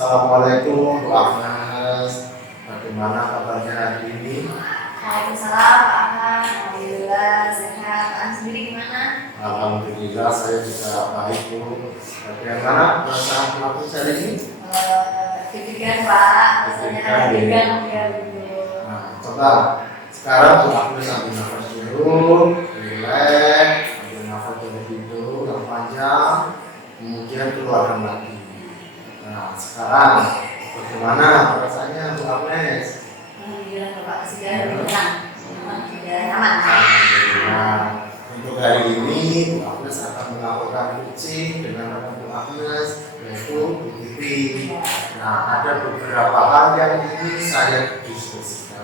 Assalamualaikum Bu Agnes. Bagaimana kabarnya hari ini? Waalaikumsalam Pak Ahmad. Alhamdulillah sehat. Pak sendiri gimana? Alhamdulillah saya juga baik Bu. Bagaimana perasaan Bu Agnes hari ini? Deg-degan Pak. Rasanya Deg-degan, deg-degan ya gitu. Nah, coba sekarang Bu Agnes ambil nafas dulu, relax, ambil nafas dari hidung yang panjang, kemudian keluarkan lagi. Nah, sekarang bagaimana perasaannya Bu Agnes? Alhamdulillah Bapak sudah tenang, sudah aman. Alhamdulillah. Untuk hari ini Bu Agnes akan melakukan coaching dengan rekan Bu Agnes, yaitu Bu Titi. Nah, ada beberapa hal yang ingin saya diskusikan.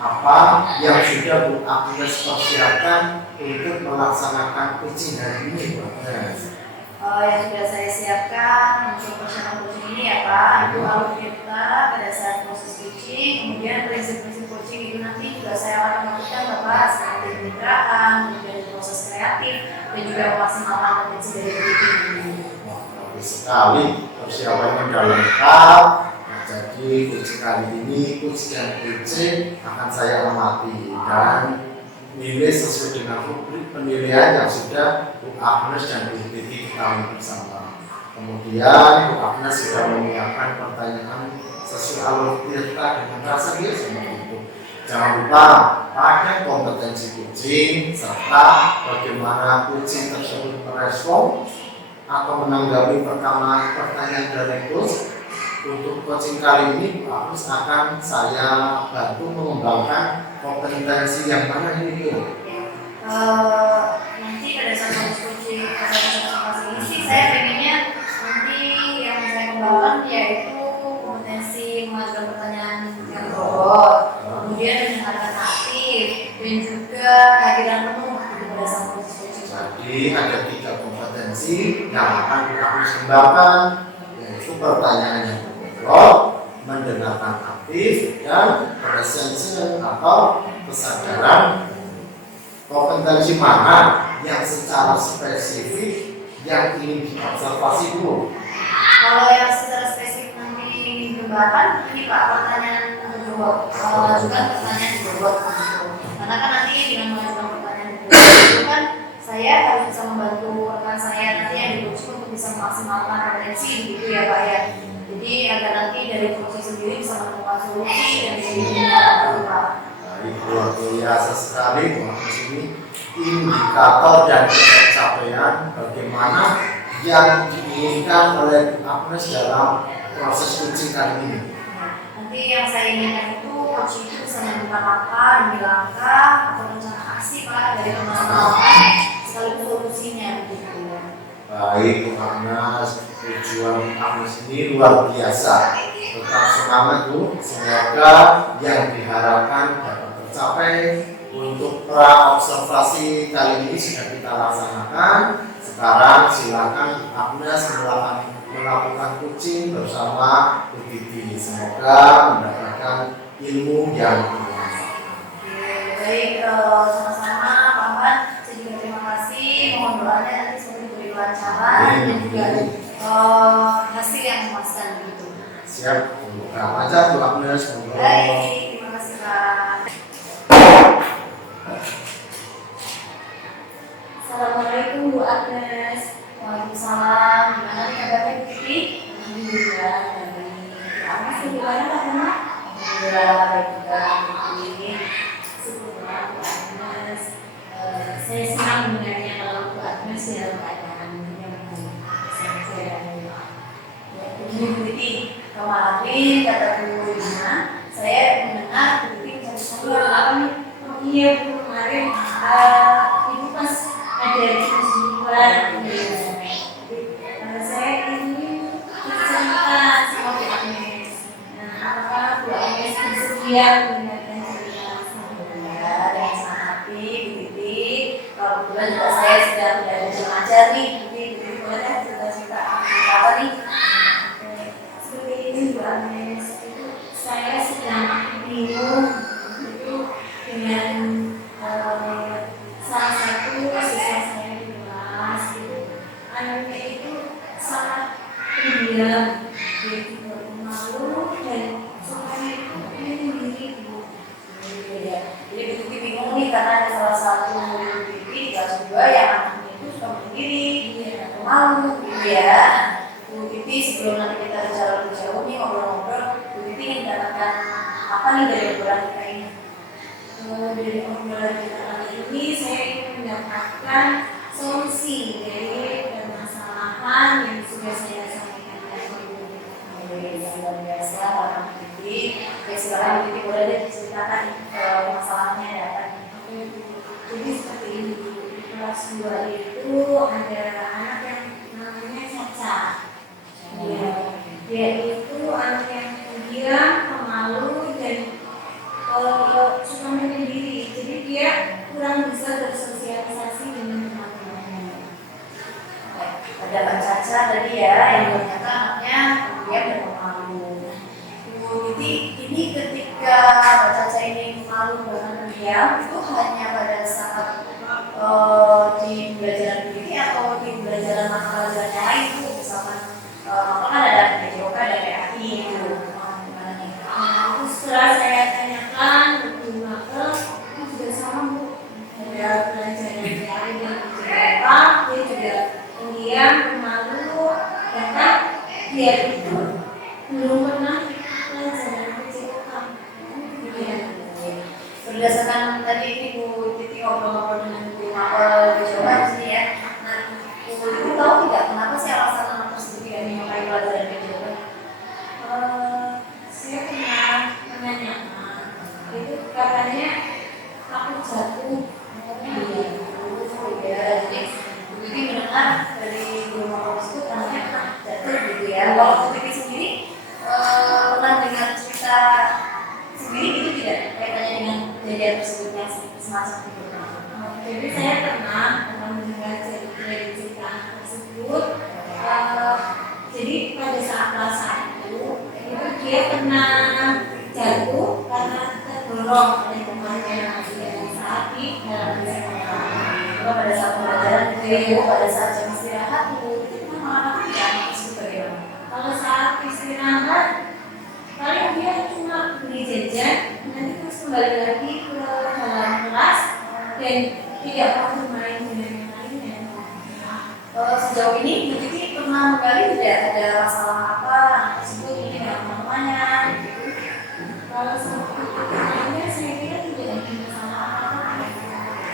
Apa yang sudah Bu Agnes persiapkan untuk melaksanakan coaching hari ini, Bu Agnes? Yang sudah saya siapkan untuk persiapan coaching ini ya Pak, itu alur kita pada saat proses coaching, kemudian prinsip-prinsip coaching itu nanti juga saya akan lakukan Bapak seperti kemitraan, kemudian proses kreatif, dan juga memaksimalkan potensi dari coaching ini. Wah, bagus sekali, persiapannya sudah lengkap. Nah, jadi coaching kali ini, coach dan coaching akan saya amati dan nilai sesuai dengan rubrik penilaian yang sudah Bu Agnes dan Bu Titi ketahui bersama. Kemudian Bu Agnes sudah menyiapkan pertanyaan sesuai alur kita dengan rasa dia seperti itu. Jangan lupa pakai kompetensi coaching serta bagaimana coaching tersebut merespon atau menanggapi pertanyaan dari coach. Untuk coaching kali ini Bu Agnes akan saya bantu mengembangkan kompetensi yang mana ini Bu? Nanti pada saat coaching ini sih saya pengennya nanti yang saya kembangkan yaitu kompetensi mengajukan pertanyaan yang berbobot, kemudian mendengarkan aktif, dan juga kehadiran penuh pada saat coaching. Jadi ada 3 kompetensi yang akan Bu Agnes kembangkan, yaitu pertanyaan yang berbobot, mendengarkan aktif, dan presence atau kesadaran. Kompetensi mana yang secara spesifik yang ingin diobservasi dulu? Kalau yang secara spesifik nanti dikembangkan, ini Pak pertanyaan berbobot, mengajukan pertanyaan berbobot gitu. Karena kan nanti dengan mengajukan pertanyaan berbobot itu kan saya harus bisa membantu rekan saya nanti yang di coaching untuk bisa memaksimalkan potensi gitu ya Pak ya. Jadi agar nanti dari coaching sendiri bisa menemukan solusi dan bisa digunakan Pak. Baik, luar biasa sekali Bu Agnes ini indikator dan pencapaian bagaimana yang diinginkan oleh Bu Agnes dalam proses coaching kali ini. Nanti yang saya inginkan itu coaching itu bisa menemukan langkah demi langkah atau rencana aksi Pak dari permasalahan sekaligus solusinya begitu. Baik Bu Agnes, tujuan Bu Agnes ini luar biasa. Tetap semangat Bu, semoga yang diharapkan dapat tercapai. Untuk pra-observasi kali ini sudah kita laksanakan. Sekarang silakan Bu Agnes melakukan coaching bersama Bu Titi. Semoga mendapatkan ilmu yang bermanfaat. Baik, sama-sama Pak Ahmad. Saya juga terima kasih. Mohon doanya nanti semoga diberi kelancaran dan juga hasil yang memuaskan begitu. Siap, buka aja Bu Agnes. Baik, terima kasih Pak. Assalamualaikum Bu Agnes. Waalaikumsalam. Gimana nih kabarnya Bu Titi? Alhamdulillah baik. Bu Agnes gimana Pak Ahmad? Alhamdulillah baik juga Bu Titi. Syukurlah Bu Agnes. Saya senang mendengarnya kalau Bu Agnes dalam keadaan yang sehat. Ini Bu Titi, kemarin kata Bu Rina, saya mendengar Bu Titi mencari apa nih? Oh iya Bu, kemarin Ibu pas ada kesulitan, saya ingin cerita sama Bu Agnes. Nah, apakah Bu Agnes bersedia mendengarkan cerita saya dengan senang hati, Bu Titi? Kalau kebetulan juga saya sudah belajar mengajar nih, jadi boleh cerita-cerita apa nih? Seperti ini Bu Agnes, itu saya sedang bingung itu dengan salah satu siswa saya di kelas itu anaknya itu sangat pendiam, nanti kita bicara lebih jauh nih, ngobrol-ngobrol, lebih ingin mendapatkan apa nih dari obrolan kita ini. Dari obrolan kita kali ini saya ingin mendapatkan solusi dari permasalahan yang sudah saya sampaikan tadi. Yang luar biasa orang pendidik. Ya sekarang pendidik boleh diceritakan masalahnya ada apa. Jadi seperti ini, di kelas 2 itu ada anak yang namanya Caca. Dia itu anak yang pendiam, pemalu, dan suka menyendiri. Jadi dia kurang bisa bersosialisasi dengan teman-temannya. Ada Mbak Caca tadi ya, yang ternyata anaknya pendiam dan pemalu. Jadi ini ketika Mbak Caca ini malu dengan pendiam, itu hanya pada saat di pembelajaran pendidik atau di pembelajaran mata pelajaran yang lain itu, misalkan kan ada PJOK, ada PAI itu. Nah, setelah saya tanyakan lebih maka itu juga sama Bu, ada pelajaran PAI dan PJOK, dia juga pendiam, pemalu, bahkan dia itu belum pernah pelajaran PJOK. Berdasarkan tadi ini Bu Titi ngobrol-ngobrol dengan Bu Mapel PJOK di sini ya. Nah, Bu Titi tahu tidak kenapa sih alasan anak tersebut tidak menyukai pelajaran PJOK? Saya pernah menanyakan, itu katanya aku jatuh. Jadi Bu Titi mendengar dari Bu Mapel itu katanya jatuh gitu ya. Kalau Bu Titi sendiri pernah dengar cerita sendiri itu tidak kaitannya dengan kejadian tersebut yang semacam itu. Jadi saya pernah mendengar cerita tersebut. Jadi pada saat kelas 1 itu dia pernah jatuh karena terdorong oleh temannya saat di dalam sekolah. Pada saat pelajaran itu pada saat jam istirahat itu malah tidak seperti itu. Kalau saat istirahat paling dia cuma beli jajan, nanti terus kembali lagi ke dalam kelas dan tidak pernah bermain dengan yang lainnya. Sejauh ini Bu Titi pernah menggali tidak ada masalah apa anak tersebut ini dengan teman-temannya gitu. Kalau seperti itu saya kira tidak ada masalah apa-apa.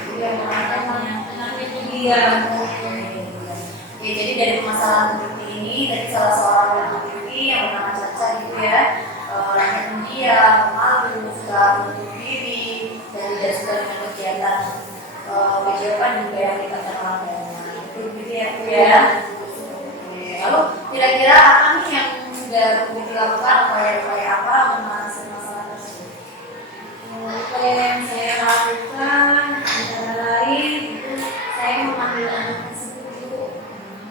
Dia mengatakan anaknya dia. Oke, jadi dari permasalahan Bu Titi ini dari salah seorang Bu Titi yang bernama Caca gitu ya. Orangnya pendiam, malu, suka menutup diri, dan tidak suka dengan kegiatan PJOK juga yang kita kenalkan. Itu gitu ya Bu ya. Lalu kira-kira apa nih yang sudah Bu dilakukan, upaya-upaya apa mengatasi masalah tersebut? Upaya yang saya lakukan antara lain itu saya memanggil anak tersebut dulu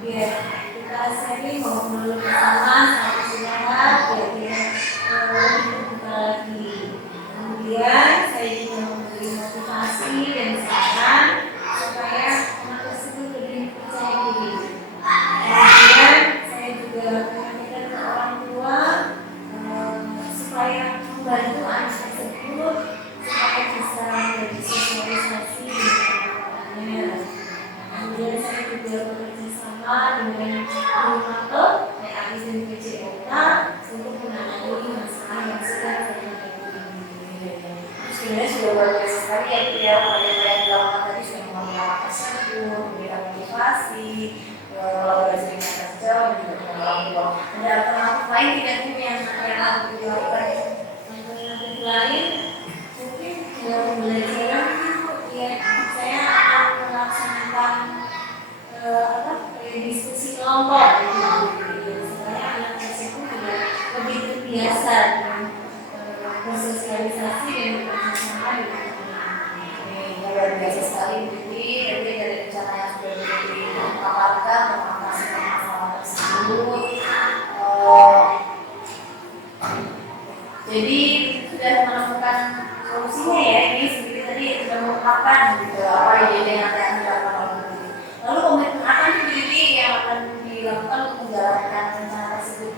biar kita sering ngobrol bersama satu istirahat biar dia lebih lagi. Kemudian saya juga memberi motivasi dan saran supaya anak tersebut lebih percaya diri. Kemudian saya juga menyampaikan ke orang tua supaya membantu anak tersebut supaya bisa menjadi sosialisasi di sekolahnya. Kemudian saya juga bekerja sama dengan guru mapel, PAI dan PJOK untuk menangani masalah yang sedang terjadi ini. Sebenarnya sudah luar biasa sekali ya Bu ya, upaya-upaya yang dilakukan tadi sudah mengalami tersebut, memberikan motivasi, kolaborasi dengan sejauh dan juga dengan orang tua. Ada alternatif lain tidak Bu yang harus dilakukan? Alternatif lain mungkin dalam pembelajaran ya saya akan melaksanakan diskusi kelompok supaya anak tersebut juga lebih terbiasa dengan bersosialisasi dan bekerjasama dengan teman-teman. Luar biasa sekali jadi dari rencana yang sudah dipaparkan mengatasi masalah tersebut. Jadi sudah menemukan solusinya ya, ini sendiri tadi sudah mengungkapkan gitu apa ide yang akan dilakukan oleh Bu Titi. Lalu komitmen apa nih Bu Titi yang akan dilakukan untuk menjalankan rencana tersebut?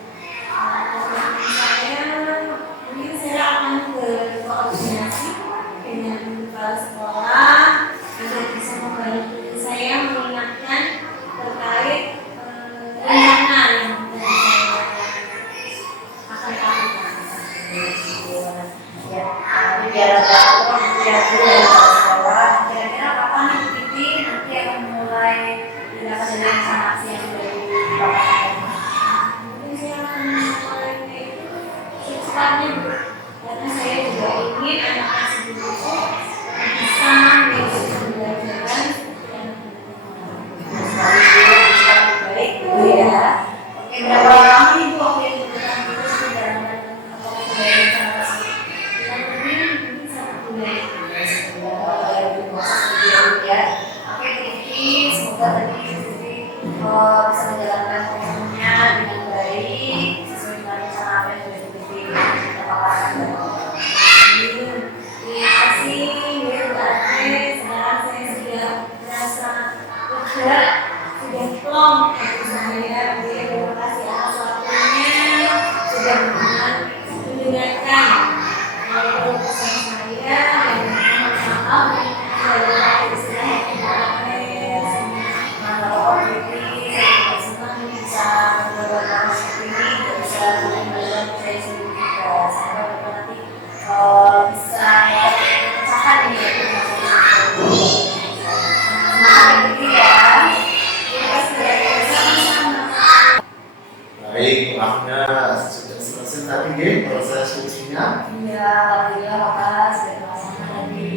Mungkin saya akan berkoordinasi dengan kepala sekolah untuk bisa membantu saya mengingatkan terkait rencana yang tadi saya dulu dari sekolah. Kira-kira kapan nih Bu Titi nanti akan mulai tindakan dari aksi yang sudah dilakukan? Mungkin saya akan mulai secepatnya Bu, karena saya juga ingin anak-anak sebelum itu bisa mengikuti pembelajaran yang baik Bu ya. Oke, berapa lama nih Bu waktu yang dibutuhkan itu perjalanan atau pembelajaran sama tersebut? Kurang lebih mungkin 1 bulan ya. Oke, Titi, semoga tadi Titi bisa menjalankan programnya dengan baik sesuai dengan rencana apa yang sudah Titi paparkan. Terima kasih ya Bu Agnes. Sekarang saya sudah merasa lega, sudah plong untuk saya. Terima kasih atas waktunya sudah mendengarkan keluh kesah saya dan mohon maaf dari istilah Agnes. Kalau ini saya senang bisa berbagi seperti ini, bisa mengajar saya sendiri juga. Saya nanti bisa pecahan ini ya. Semangat gitu ya. Terima kasih sama-sama. Baik, maafnya sudah selesai tadi ya proses ujinya. Iya, alhamdulillah Bapak sudah terlaksana tadi.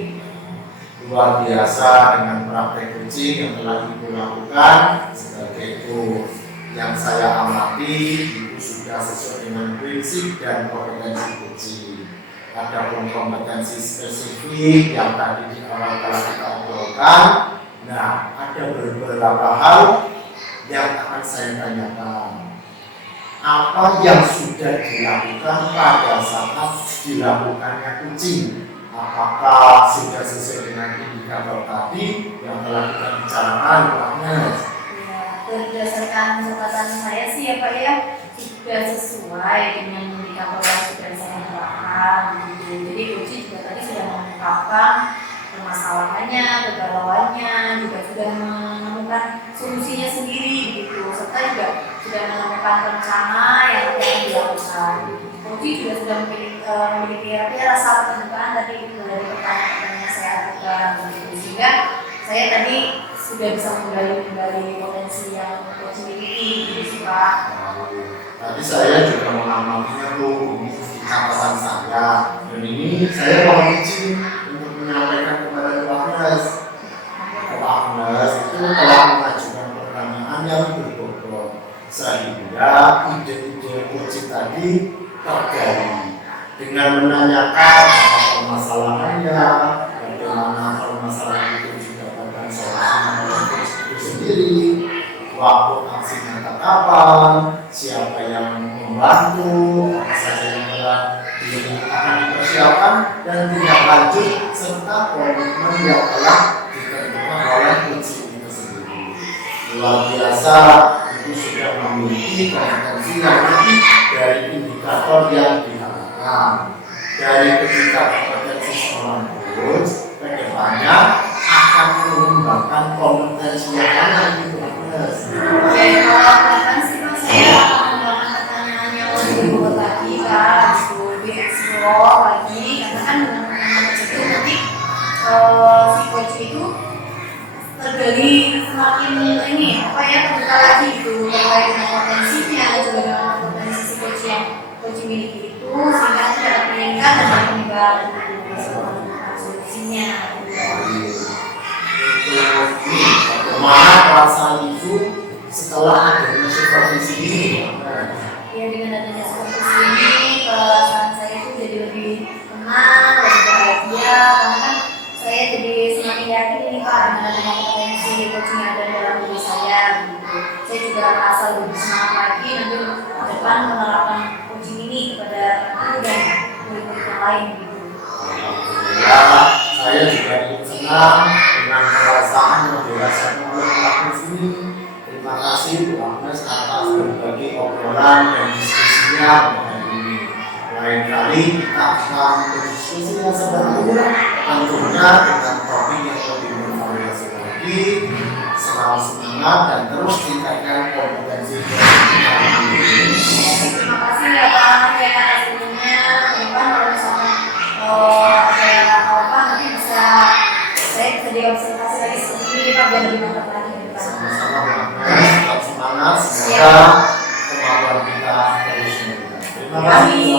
Luar biasa dengan praktek coaching yang telah Ibu lakukan sebagai guru. Yang saya amati itu sudah sesuai dengan prinsip dan kompetensi coaching. Adapun kompetensi spesifik yang tadi di awal telah kita obrolkan, nah ada beberapa hal yang akan saya tanyakan. Apa yang sudah dilakukan pada saat dilakukannya coaching? Apakah sudah sesuai dengan indikator tadi yang telah kita bicarakan, Pak Agnes? Ya, berdasarkan catatan saya sih ya Pak ya, sudah sesuai dengan indikator yang sudah saya terapkan gitu. Jadi coaching juga tadi sudah mengungkapkan permasalahannya, kegalauannya, juga sudah menemukan solusinya sendiri gitu, serta juga sudah menemukan rencana yang akan dilakukan. Coaching juga sudah memiliki rasa keterbukaan tadi itu dari pertanyaan yang saya ajukan gitu. Sehingga saya tadi sudah bisa menggali kembali potensi yang coaching miliki gitu sih Pak. Tadi saya juga mengamatinya tuh ini di catatan saya, dan ini saya mau izin untuk menyampaikan kepada Pak Agnes. Pak Agnes itu telah mengajukan pertanyaan yang berbobot sehingga ide-ide coaching tadi tergali dengan menanyakan apa permasalahannya, bagaimana permasalahan itu didapatkan solusinya oleh coach itu sendiri, waktu aksinya kapan, siapa yang membantu, apa saja yang telah akan dipersiapkan, dan tindak lanjut serta komitmen yang telah ditentukan oleh coach itu sendiri. Luar biasa, itu sudah memiliki kompetensi yang lebih dari indikator yang diharapkan. Dari ketika kompetensi seorang coach, kedepannya akan mengembangkan kompetensi yang mana itu Agnes. Oke, kalau kapan sih Pak saya akan mengembangkan pertanyaan yang lebih bobot lagi Pak, gitu, lebih explore lagi, karena kan dengan pertanyaan tersebut nanti si coach itu tergali semakin ini apa ya terbuka lagi gitu terkait dengan potensinya juga dengan potensi si coach yang coach miliki itu sehingga tidak meningkat dan berkembang gitu solusinya. Bagaimana perasaan itu setelah adanya supervisi ini? Ya dengan adanya supervisi ini perasaan saya itu jadi lebih tenang, lebih bahagia karena kan saya jadi semakin yakin ini Pak dengan adanya potensi coaching yang ada dalam diri saya gitu. Saya juga merasa lebih semangat lagi nanti ke depan menerapkan coaching ini kepada guru dan murid-murid yang lain gitu. Alhamdulillah, saya juga ikut senang dengan perasaan yang dirasakan oleh Pak Agnes ini. Terima kasih Bu Agnes atas berbagi obrolan dan diskusinya hari ini. Lain kali kita akan berdiskusi yang sebenarnya tentunya dengan topik yang lebih bervariasi lagi. Selalu semangat dan terus tingkatkan kompetensi kita. Terima kasih ya Pak ya atas ilmunya. Depan kalau misalkan ada apa nanti bisa biar lebih mantap lagi ke depan. Sama-sama Bu Agnes, tetap semangat, semoga kemampuan kita terus meningkat. Terima kasih.